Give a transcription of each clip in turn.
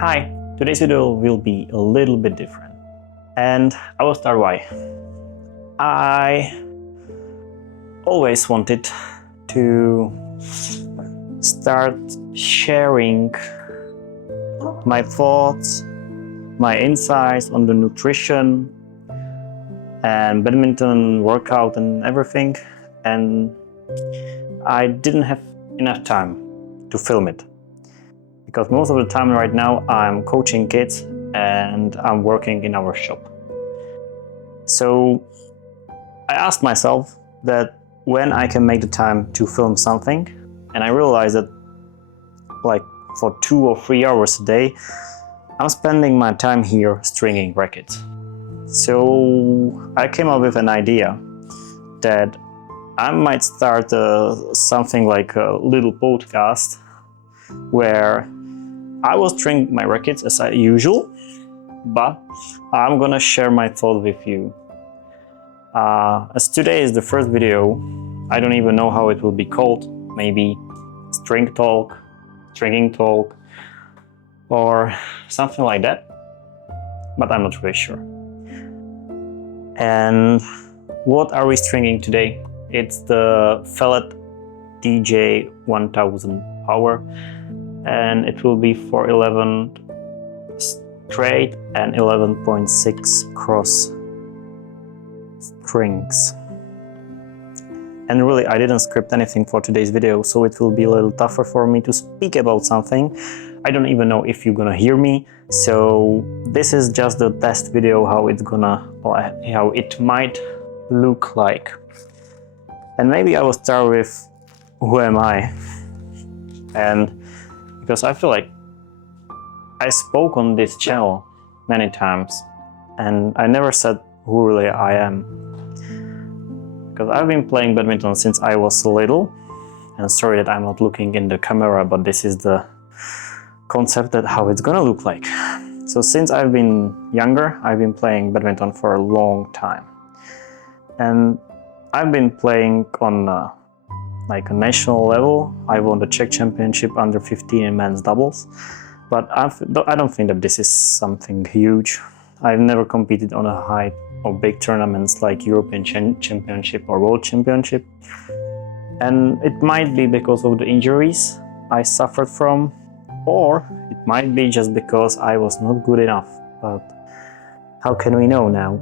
Hi, today's video will be a little bit different, and I will start why. I always wanted to start sharing my thoughts, my insights on the nutrition and badminton workout and everything, and I didn't have enough time to film it. Because most of the time right now I'm coaching kids and I'm working in our shop. So I asked myself that when I can make the time to film something, and I realized that like for 2 or 3 hours a day I'm spending my time here stringing rackets. So I came up with an idea that I might start something like a little podcast where I will string my rackets as usual, but I'm gonna share my thoughts with you. As today is the first video, I don't even know how it will be called. Maybe string talk, stringing talk, or something like that, but I'm not really sure. And what are we stringing today? It's the FELET DJ 1000 power, and it will be for 11 straight and 11.6 cross strings. And really, I didn't script anything for today's video, so it will be a little tougher for me to speak about something. I don't even know if you're gonna hear me, so this is just the test video how it might look like. And maybe I will start with who am I? And because I feel like I spoke on this channel many times and I never said who really I am. Because I've been playing badminton since I was little, and sorry that I'm not looking in the camera, but this is the concept that how it's gonna look like. So since I've been younger, I've been playing badminton for a long time. And I've been playing on like a national level. I won the Czech championship under 15 in men's doubles, but I don't think that this is something huge. I've never competed on a high or big tournaments like European Championship or World Championship, and it might be because of the injuries I suffered from, or it might be just because I was not good enough, but how can we know now?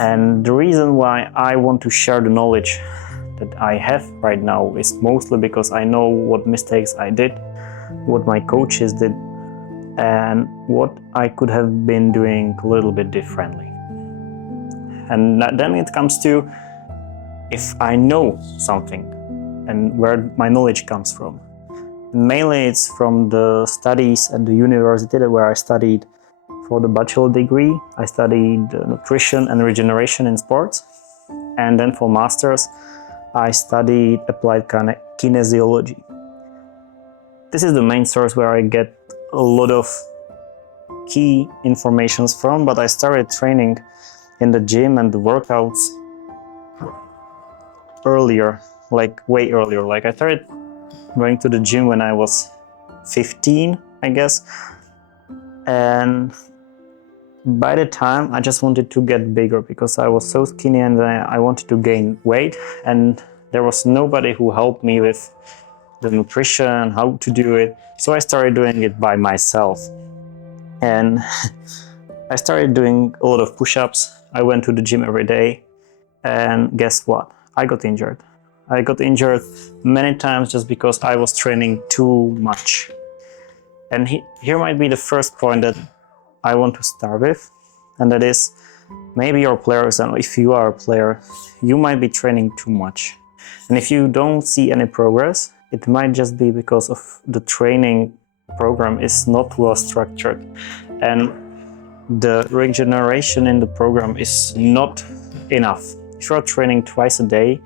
And the reason why I want to share the knowledge that I have right now is mostly because I know what mistakes I did, what my coaches did, and what I could have been doing a little bit differently. And then it comes to if I know something and where my knowledge comes from. Mainly it's from the studies at the university where I studied for the bachelor degree. I studied nutrition and regeneration in sports, and then for masters I studied applied kinesiology. This is the main source where I get a lot of key informations from, but I started training in the gym and the workouts earlier, like way earlier. Like I started going to the gym when I was 15, I guess. And by the time I just wanted to get bigger because I was so skinny and I wanted to gain weight, and there was nobody who helped me with the nutrition, how to do it. So I started doing it by myself. And I started doing a lot of push-ups. I went to the gym every day, and guess what? I got injured. I got injured many times just because I was training too much. And here might be the first point that I want to start with, and that is maybe you're players, and if you are a player, you might be training too much. And if you don't see any progress, it might just be because of the training program is not well structured, and the regeneration in the program is not enough. If you're training twice a day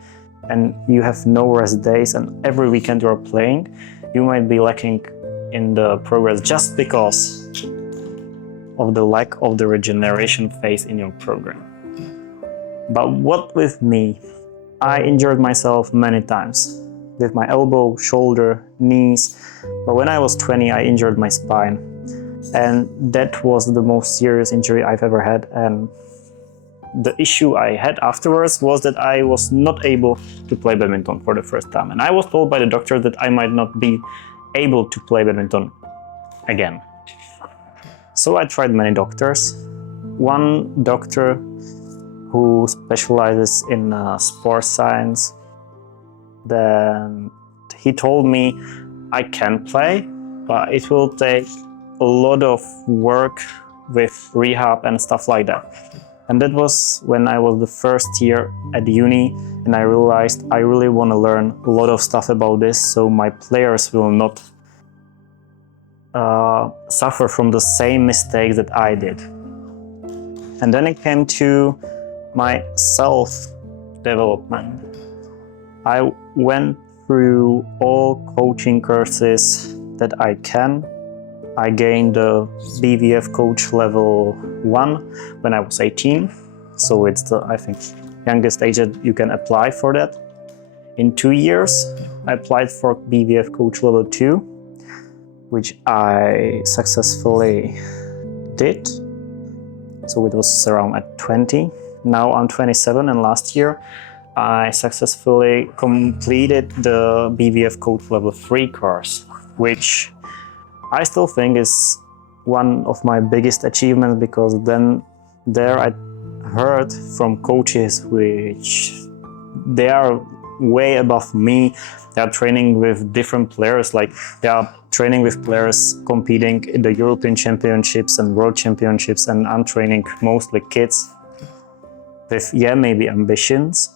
and you have no rest days and every weekend you're playing, you might be lacking in the progress just because of the lack of the regeneration phase in your program. But what with me? I injured myself many times with my elbow, shoulder, knees. But when I was 20, I injured my spine. and that was the most serious injury I've ever had. And the issue I had afterwards was that I was not able to play badminton for the first time, and I was told by the doctor that I might not be able to play badminton again. So I tried many doctors. One doctor who specializes in sports science, then he told me I can play, but it will take a lot of work with rehab and stuff like that. And that was when I was the first year at uni, and I realized I really want to learn a lot of stuff about this so my players will not suffer from the same mistakes that I did. And then it came to my self-development. I went through all coaching courses that I can. I gained the BVF coach level 1 when I was 18. So it's the, I think, youngest age that you can apply for that. In 2 years, I applied for BVF coach level 2, which I successfully did. So it was around at 20. Now I'm 27, and last year I successfully completed the BVF coach level 3 course, which I still think is one of my biggest achievements, because then there I heard from coaches which they are way above me. They are training with different players, like they are training with players competing in the European Championships and World Championships, and I'm training mostly kids with, maybe ambitions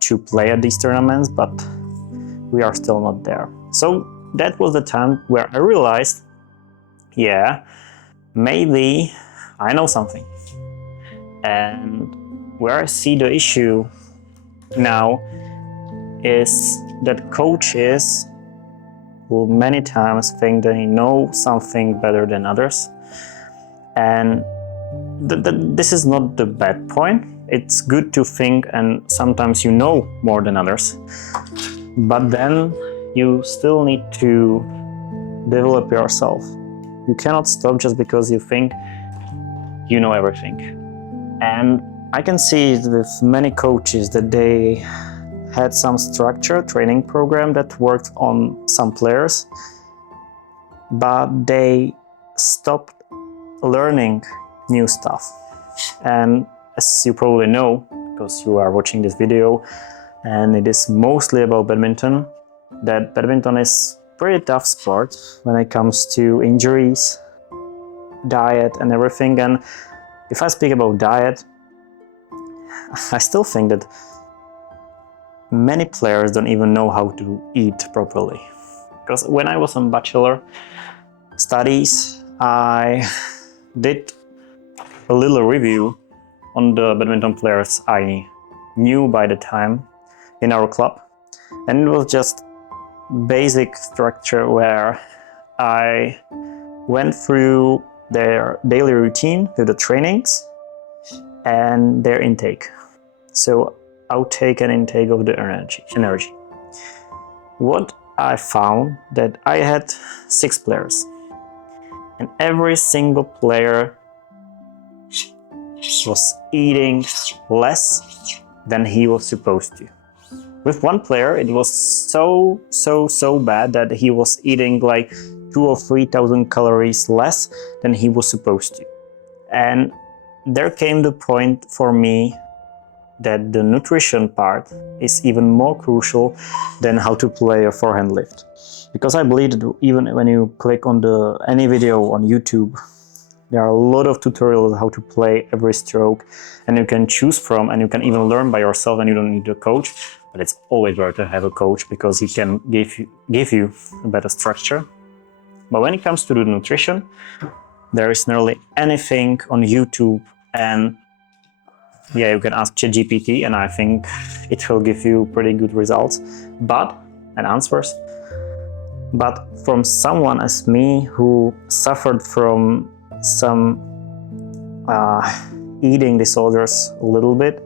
to play at these tournaments, but we are still not there. So that was the time where I realized, maybe I know something. And where I see the issue now is that coaches will many times think they know something better than others. And this is not the bad point. It's good to think, and sometimes you know more than others. But then you still need to develop yourself. You cannot stop just because you think you know everything. And I can see it with many coaches that they had some structure training program that worked on some players, but they stopped learning new stuff. And as you probably know, because you are watching this video, and it is mostly about badminton, that badminton is pretty tough sport when it comes to injuries, diet and everything. And if I speak about diet, I still think that many players don't even know how to eat properly. Because when I was on bachelor studies, I did a little review on the badminton players I knew by the time in our club. And it was just basic structure where I went through their daily routine with the trainings and their intake. So outtake and intake of the energy. What I found that I had 6 players, and every single player was eating less than he was supposed to. With one player, it was so bad that he was eating like 2,000 or 3,000 calories less than he was supposed to. And there came the point for me that the nutrition part is even more crucial than how to play a forehand lift. Because I believe that even when you click on any video on YouTube, there are a lot of tutorials how to play every stroke, and you can choose from, and you can even learn by yourself, and you don't need a coach. But it's always better to have a coach because he can give you a better structure. But when it comes to the nutrition, there is nearly anything on YouTube, and you can ask ChatGPT, and I think it will give you pretty good results and answers. But from someone as me who suffered from some eating disorders a little bit,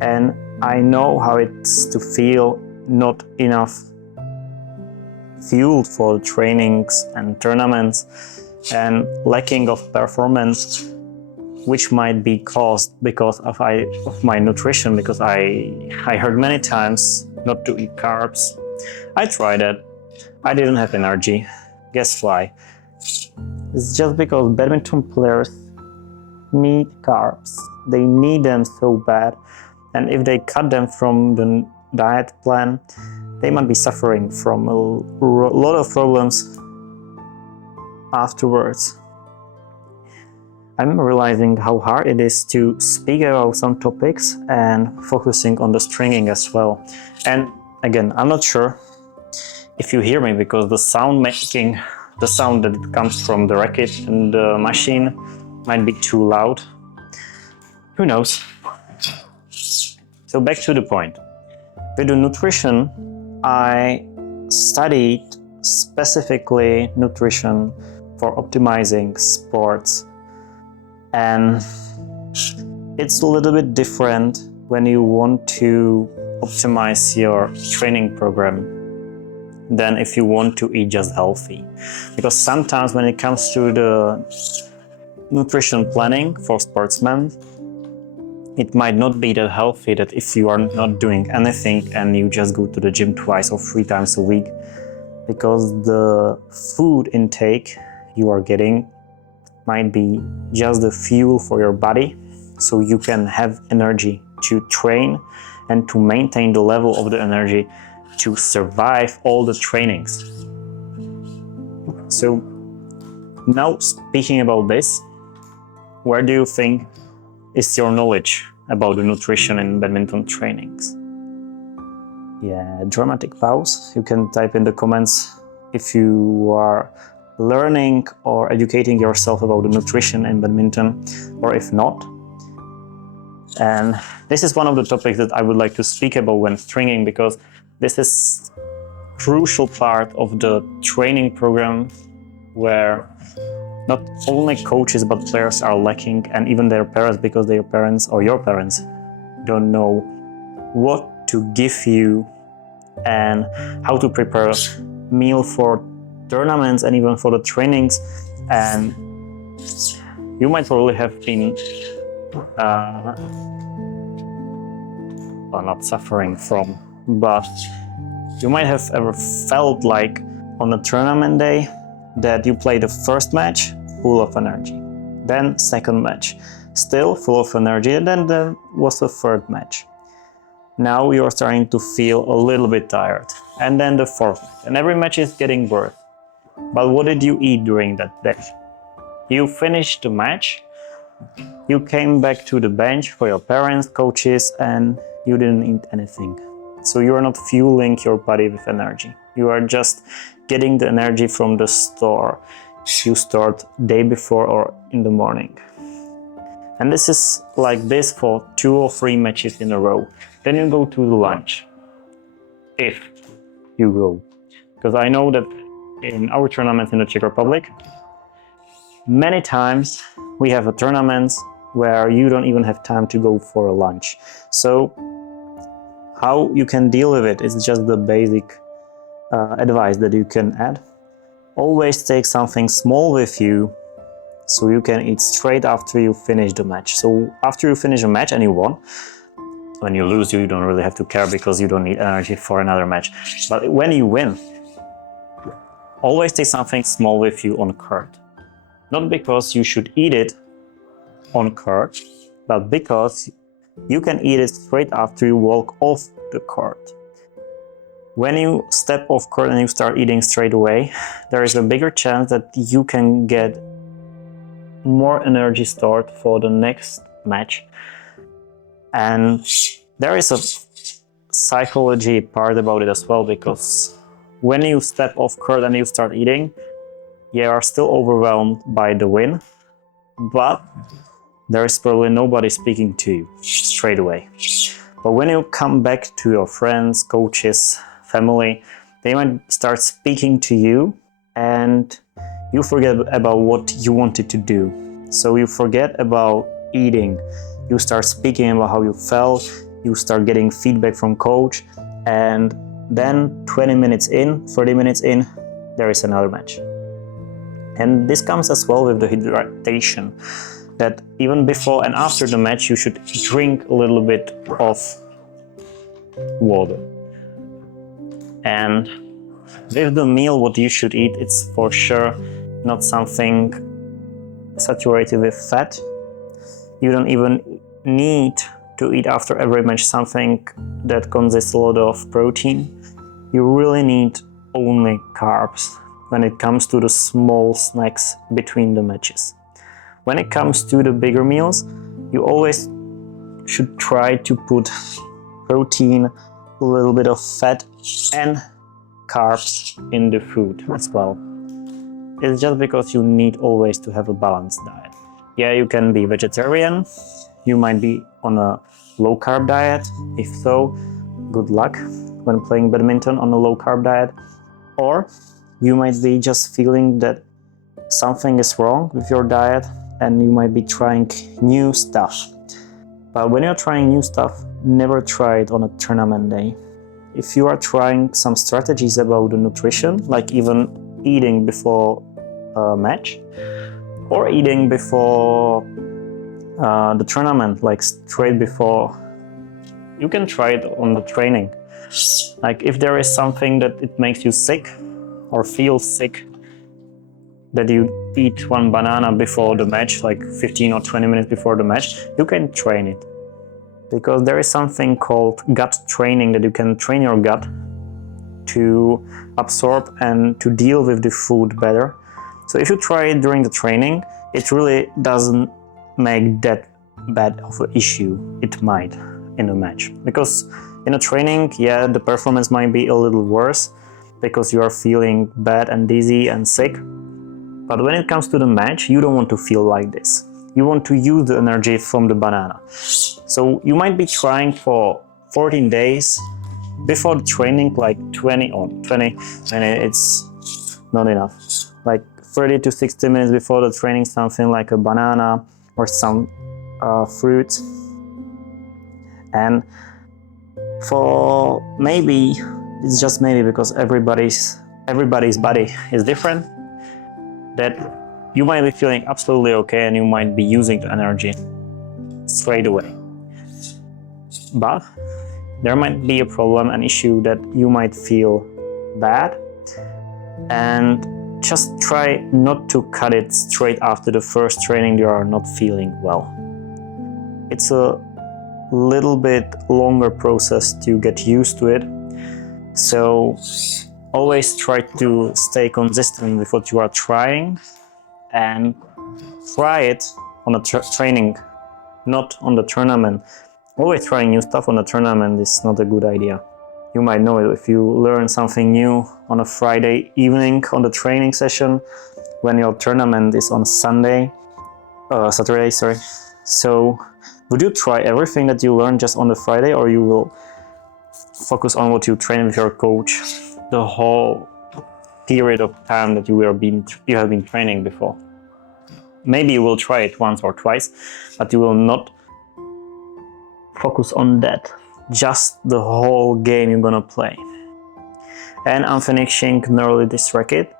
and I know how it's to feel not enough fueled for trainings and tournaments, and lacking of performance, which might be caused because of my nutrition, because I heard many times not to eat carbs. I tried it. I didn't have energy. Guess why? It's just because badminton players need carbs. They need them so bad, and if they cut them from the diet plan, they might be suffering from a lot of problems afterwards. I'm realizing how hard it is to speak about some topics and focusing on the stringing as well. And again, I'm not sure if you hear me, because the sound that comes from the racket and the machine might be too loud. Who knows? So back to the point. With the nutrition, I studied specifically nutrition for optimizing sports, and it's a little bit different when you want to optimize your training program than if you want to eat just healthy. Because sometimes when it comes to the nutrition planning for sportsmen, it might not be that healthy that if you are not doing anything and you just go to the gym 2 or 3 times a week, because the food intake you are getting might be just the fuel for your body, so you can have energy to train and to maintain the level of the energy to survive all the trainings. So now, speaking about this, where do you think is your knowledge about the nutrition in badminton trainings? Yeah, dramatic pause. You can type in the comments if you are learning or educating yourself about the nutrition in badminton, or if not. And this is one of the topics that I would like to speak about when stringing, because this is crucial part of the training program where not only coaches but players are lacking, and even their parents, because their parents or your parents don't know what to give you and how to prepare a meal for tournaments and even for the trainings. And you might probably have been not suffering from, but you might have ever felt like on a tournament day that you play the first match full of energy, then second match still full of energy, and then there was the third match. Now you're starting to feel a little bit tired, and then the fourth match, and every match is getting worse. But what did you eat during that day? You finished the match, you came back to the bench for your parents, coaches, and you didn't eat anything. So you are not fueling your body with energy. You are just getting the energy from the store you stored day before or in the morning. And this is like this for 2 or 3 matches in a row. Then you go to the lunch, if you go. Because I know that in our tournaments in the Czech Republic, many times we have a tournaments where you don't even have time to go for a lunch. So how you can deal with it is just the basic advice that you can add. Always take something small with you so you can eat straight after you finish the match. So after you finish a match and you won, when you lose, you don't really have to care because you don't need energy for another match. But when you win, always take something small with you on court. Not because you should eat it on court, but because you can eat it straight after you walk off the court. When you step off court and you start eating straight away, there is a bigger chance that you can get more energy stored for the next match. And there is a psychology part about it as well, because when you step off court and you start eating, you are still overwhelmed by the win, but there is probably nobody speaking to you straight away. But when you come back to your friends, coaches, family, they might start speaking to you and you forget about what you wanted to do. So you forget about eating. You start speaking about how you felt, you start getting feedback from coach, and then 20 minutes in, 30 minutes in, there is another match. And this comes as well with the hydration, that even before and after the match you should drink a little bit of water. And with the meal what you should eat, it's for sure not something saturated with fat. You don't even need to eat after every match something that consists a lot of protein. You really need only carbs when it comes to the small snacks between the matches. When it comes to the bigger meals, you always should try to put protein, a little bit of fat and carbs in the food as well. It's just because you need always to have a balanced diet. Yeah, you can be vegetarian, you might be on a low carb diet. If so, good luck when playing badminton on a low carb diet. Or you might be just feeling that something is wrong with your diet and you might be trying new stuff. But when you're trying new stuff, never try it on a tournament day. If you are trying some strategies about the nutrition, like even eating before a match or eating before the tournament, like straight before, you can try it on the training. Like if there is something that it makes you sick or feel sick, that you eat one banana before the match, like 15 or 20 minutes before the match, you can train it. Because there is something called gut training, that you can train your gut to absorb and to deal with the food better. So if you try it during the training, it really doesn't make that bad of an issue. It might in a match. Because in a training, yeah, the performance might be a little worse because you are feeling bad and dizzy and sick. But when it comes to the match, you don't want to feel like this. You want to use the energy from the banana. So you might be trying for 14 days before the training, like 20, and it's not enough. Like 30 to 60 minutes before the training, something like a banana or some fruit. And for maybe, it's just maybe because everybody's body is different, that you might be feeling absolutely okay and you might be using the energy straight away. But there might be a problem, an issue, that you might feel bad, and just try not to cut it straight after the first training you are not feeling well. It's a little bit longer process to get used to it. So always try to stay consistent with what you are trying and try it on a training, not on the tournament. Always trying new stuff on the tournament is not a good idea. You might know it if you learn something new on a Friday evening on the training session when your tournament is on Saturday. So would you try everything that you learn just on the Friday, or you will focus on what you train with your coach the whole period of time that you have been training before? Maybe you will try it once or twice, but you will not focus on that, just the whole game you're gonna play. And I'm finishing nearly this racket.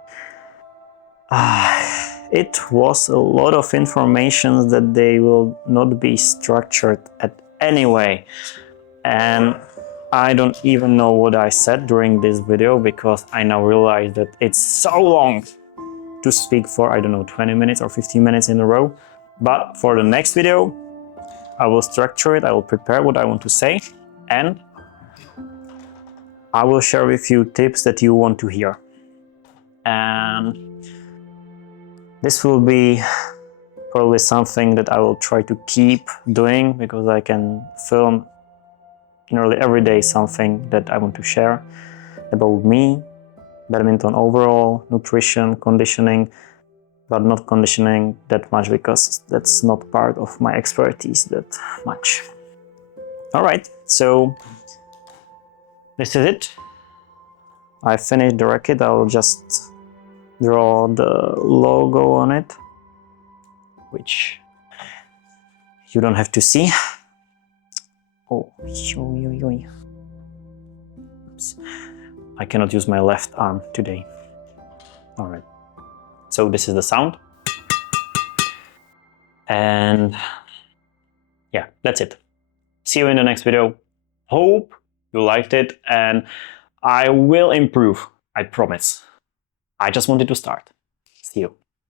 It was a lot of information that they will not be structured at any way. And I don't even know what I said during this video, because I now realize that it's so long to speak for, I don't know, 20 minutes or 15 minutes in a row. But for the next video, I will structure it, I will prepare what I want to say, and I will share with you tips that you want to hear. And this will be probably something that I will try to keep doing, because I can film nearly every day something that I want to share about me, badminton overall, nutrition, conditioning, but not conditioning that much because that's not part of my expertise that much. Alright, so this is it. I finished the racket. I'll just draw the logo on it, which you don't have to see. Oh, oops. I cannot use my left arm today. Alright. So this is the sound. And yeah, that's it. See you in the next video. Hope you liked it, and I will improve, I promise. I just wanted to start. See you.